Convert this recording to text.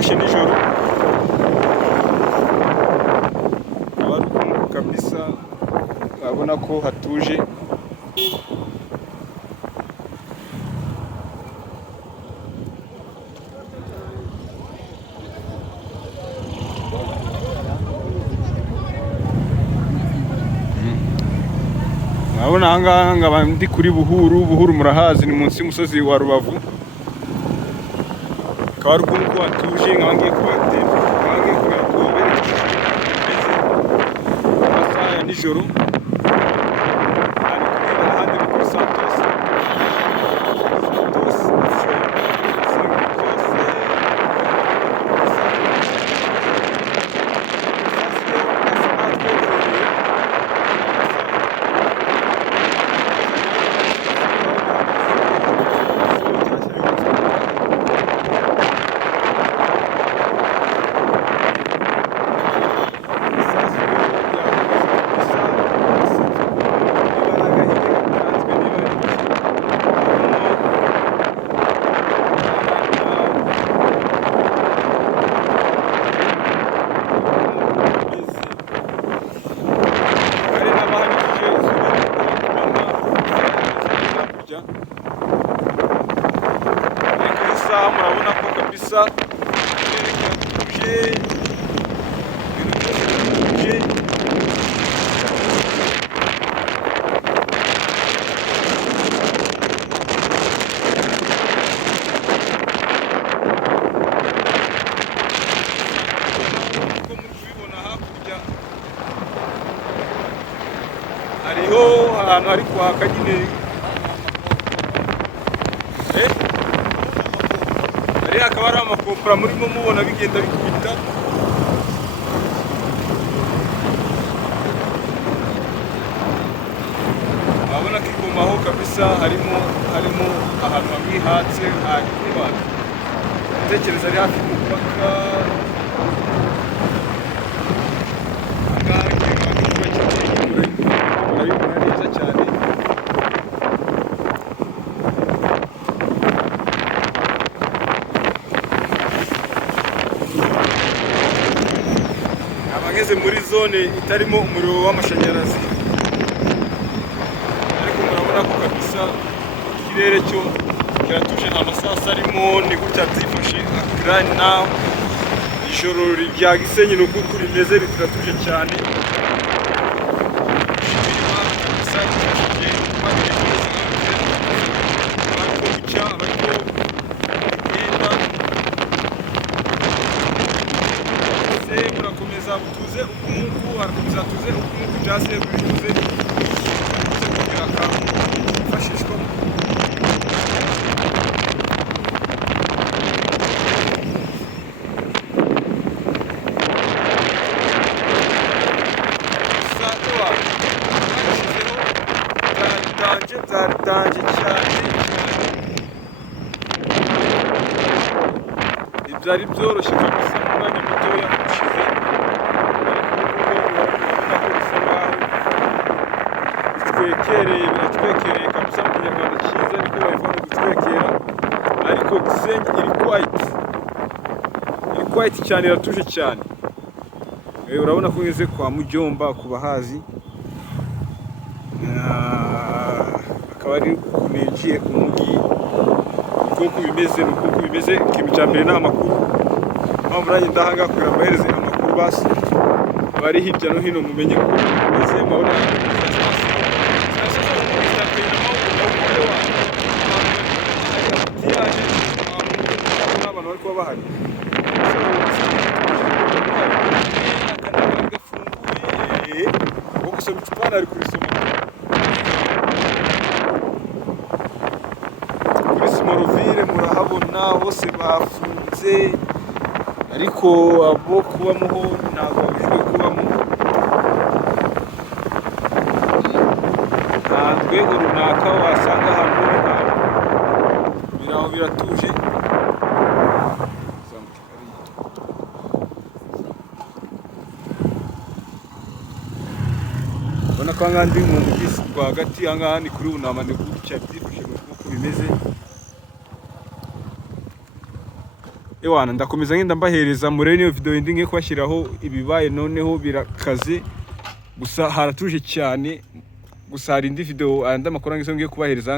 twafashe nijoro kabisa, urabona ko hatuje. Urabona ahangaha nkaba ndi kuri Buhuru murahazi, ni munsi y'umusozi wa Rubavu. Akaba ari ukuntu hatuje, nkaba ngiye kubera ko berekeje amasaha ya nijoro. Ahandi kuri Santos murabona ko kabisa hariho ahantu hari kwaka nyine, hariya akaba ari amakopera murimo mubona bigenda bikubita. Urabona ko ikomaho kabisa, harimo ahantu hamwe hatse hanyuma utekereza ari hafi y'umupaka. Urabibona neza cyane. Abageze muri zone itarimo umuriro w'amashanyarazi, ariko murabona ko kabisa ikirere cyo kiratuje, nta masasu arimo, ni gutya byifashe right now. Ijoro rya Gisenyi ni uko rimeze, riratuje cyane. Tuze ukungu harakomeza tuze ukungu byase bivuze kugira akantu fashishwa sawa byaranje cyane. Ibyari byoroshye kabisa, umwanya mutoya ushize. Biratwekereye kabisa, mu Kinyarwanda cyiza niko babivuga, gutwekera. Ariko Gisenyi iri quiet cyane, iratuje cyane. Urabona ko ngeze kwa Mujyomba ku bahazi, akaba ari ninjiye ku mujyi. Uko bimeze nuko bimeze. Ikintu cya mbere ni amakuru, mpamvu nanjye ndahanga kugira ngo bahereze amakuru basi bari hirya no hino mumenye ko bimeze. Mabona bahari wo gusoma icupa ari kurisoma kuri Simoroville. Murahabona bose bafunze, ariko abo kubamo ntabwo babujijwe kubamo. Nta rwego runaka wasanga ahantu biraho biratuje. Ubona ko ahangaha ndi mu mujyi rwagati, ahangaha ni kuri Bunama, ni gutya byifashe uko bimeze. ewana ndakomeza ngenda mbahereza murebe niyo video indi ngiye kubashyiraho ibibaye noneho birakaze gusa haratuje cyane gusa hari indi video andi makuru ngiye kubahereza